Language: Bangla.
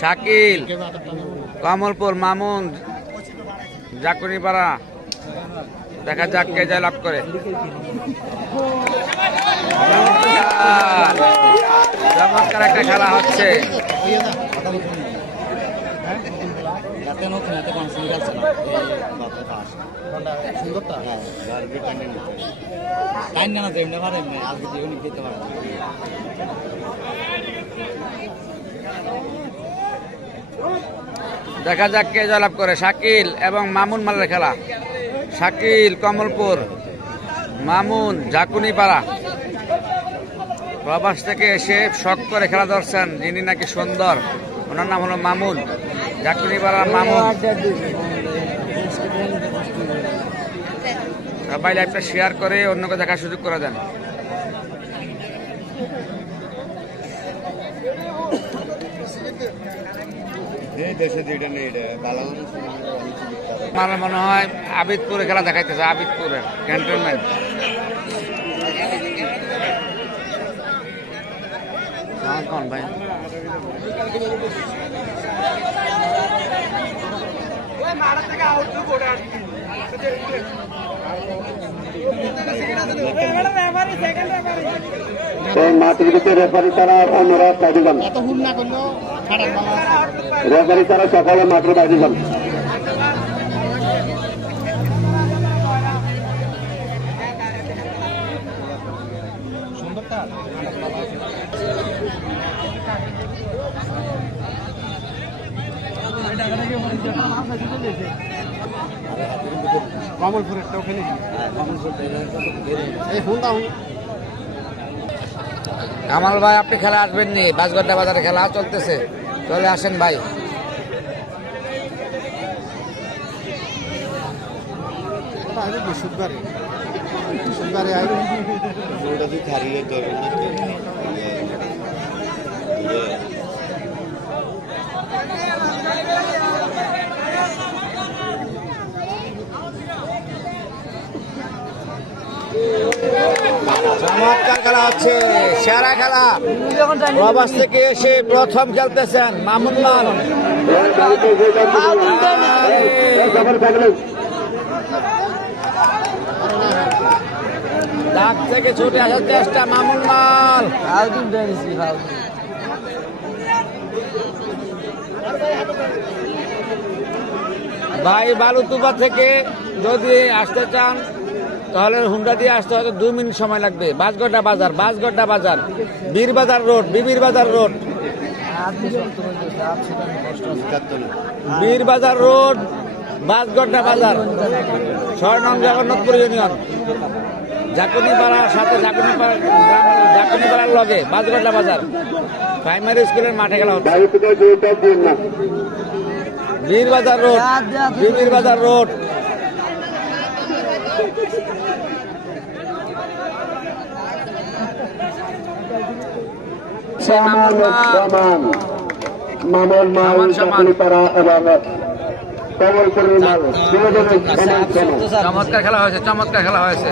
শাকিল, কমলপুর, মামুন, জাকুনিপাড়া। দেখা যাক কে জয় লাভ করে। চমৎকার একটা খেলা হচ্ছে। দেখা যাক কে জয়লাভ করে, শাকিল এবং মামুন মালের খেলা। শাকিল কমলপুর, মামুন ঝাকুনিপাড়া। প্রবাস থেকে এসে শখ করে খেলা ধরছেন যিনি নাকি সুন্দর, ওনার নাম হলো মামুন, ঝাকুনিপাড়ার মামুন। সবাই লাইভটা শেয়ার করে অন্যকে দেখার সুযোগ করে দেন। আমার মনে হয় আবিদপুরে খেলা দেখাইতেছে, আবিদপুরের ক্যান্টনমেন্ট। কোন ভাই মাটির ভিতরে রেফারি তারা অন্যরা বাইরে যান, রেফারি তারা সকালে মাঠে বাইরে যান। কামাল ভাই, আপনি খেলা আসবেন নি? বাসগড্ডা বাজারে খেলা চলতেছে, চলে আসেন ভাই। চমৎকার খেলা হচ্ছে, সেরা খেলা। প্রবাস থেকে এসে প্রথম খেলতেছেন মামুন মাল। ডাক থেকে ছুটে আসার চেষ্টা মামুন মাল। ভাই বালুতুবা থেকে যদি আসতে চান তাহলে হুন্ডা দিয়ে আসতে হয়তো 2 মিনিট সময় লাগবে। বাসগড্ডা বাজার, বাসগড্ডা বাজার, বীরবাজার রোড, বিবিরবাজার রোড, বীরবাজার রোড, বাসগড্ডা বাজার, 6 নং জগন্নাথপুর ইউনিয়ন, ঝাকুনিপাড়ার সাথে ঝাকুনিপাড়ার লগে বাসগড্ডা বাজার। প্রাইমারি স্কুলের মাঠে খেলা হচ্ছে। বীরবাজার রোড, বিবিরবাজার রোড। মামুন মাল, ঝাকুনিপাড়া এবং কমলপুরের মাল। চমৎকার খেলা হয়েছে, চমৎকার খেলা হয়েছে।